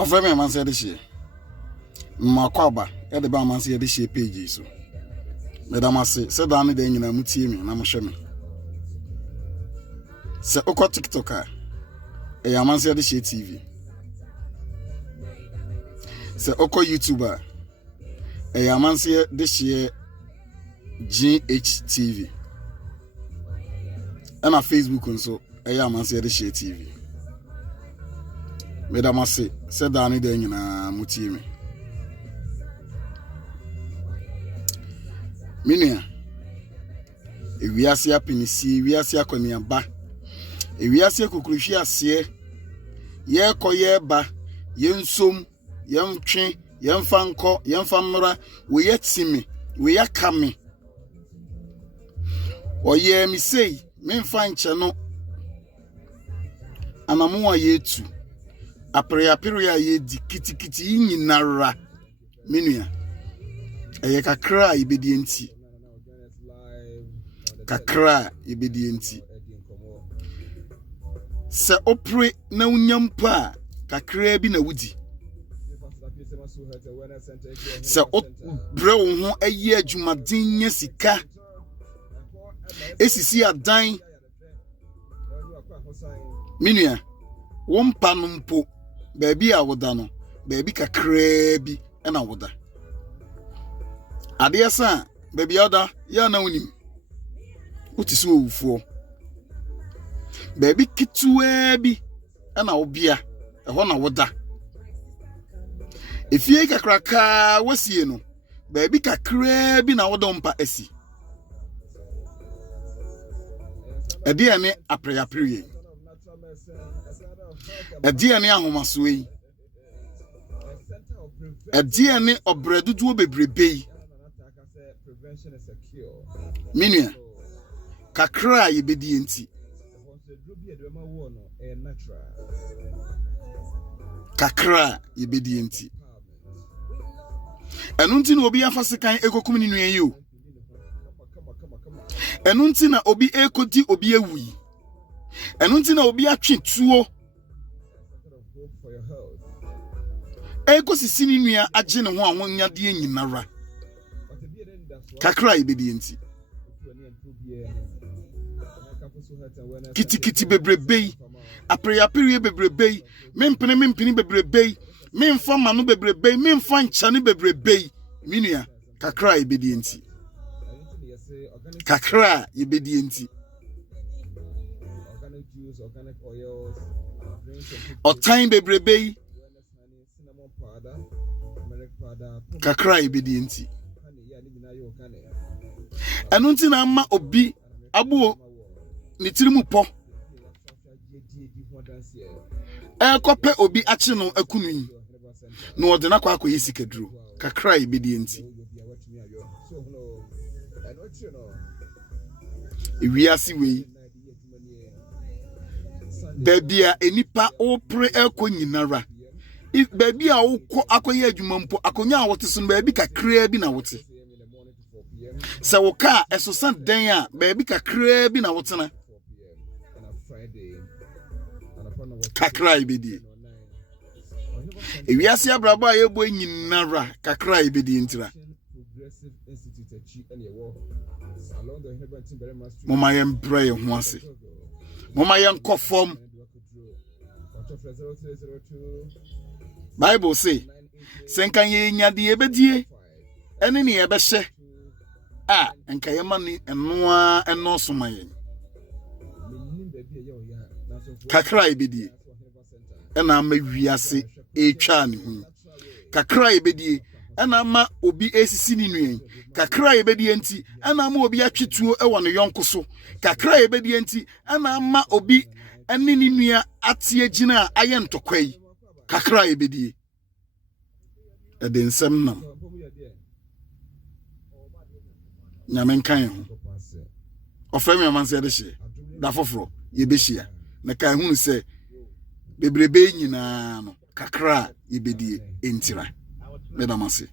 After me, man said this year. Makwaba, at the Baman said this year pages. So, Madame, I said, down the engine, I'm teaming, and I'm sure me. Say, Oko TikToker, a man said this year TV. Say, Oko YouTuber, a man said this year GHTV. And a Facebook and so, a man said this year TV. Madame, I said, down the engine, I'm teaming. Minia ewiase apinisi ewiase akoniaba ewiase kokuruhwi ase ye koye ba yensom yemtwe yemfanko yemfamra we yetimi we yakame oye mi sei memfa nche no anamu ayetu apre ye di kitikiti nyinara minia eye kakra yɛbɛdie nti kakra yɛbɛdie nti sɛ opre na unyampa kakra bi na wudi sɛ obre wo ho ayi adwumaden nya sika esisi adan minua wo mpa no mpo baabi a woda no baabi kakra bi na woda Adiasa, baby other, ya na unim. Uti so ufo. Baby kituebi, ana obia, na woda. If ye kakraka, wasi no, baby kakrebi na woda mpa esi. Ediane apre. Ediane ahomasoi. Ediane obredudu bebrebe. Minua kakra yɛbɛdie nti kakra yɛbɛdie nti ɛno nti na obi afa sekan ekokum ni nua yi o ɛno nti na obi ekodi obi ewui ɛno nti na obi atwe tuo ekosisi ni nua agye ne ho ahonyade nyinara kakra yɛbɛdie nti kiti bebrebe apre bebrebe mempene bebrebe memfa mano bebrebe memfa nchane bebrebe minua kakra yɛbɛdie nti kakra yɛbɛdie nti otan bebrebe kakra yɛbɛdie nti ɛno nti na ama obi abo ne tirimu pɔ ɛkɔpɛ obi akye no akunu yi na ɔde na kwa akɔyɛ sikaduro kakra yɛbɛdie nti ewiase wei baabi a enipa opre ɛkɔ nyinara baabi a wokɔ akɔyɛ adwuma mpo akonya a wote so baabi kakra bi na wote sɛ woka ɛsosa den a baabi kakra bi na wotena kakra yɛbɛdie ewiase abrabɔ a yɛbɔ nyinara kakra yɛbɛdie ntira moma yɛmbrɛ yɛ ho ase moma yɛnkɔ fam Bible say senka yɛnyade yɛbɛdie ɛne ne yɛbɛhyɛ enka yemani enoa enoso mayen kakra yɛbɛdie ɛna ama wiase etwa ne hu kakra yɛbɛdie ɛna ama obi esisi ne nuen kakra yɛbɛdie nti ɛna ama obi atwetuo ɛwɔ ne yonko so kakra yɛbɛdie nti ɛna ama obi ɛne ne nua atie gina ayɛ ntokwai kakra yɛbɛdie ɛde nsɛm nam nyame kan ho ofremi amanse de hye da foforo yebehia na kan hu se bebrebe nyina no kakra yebedie entira medamase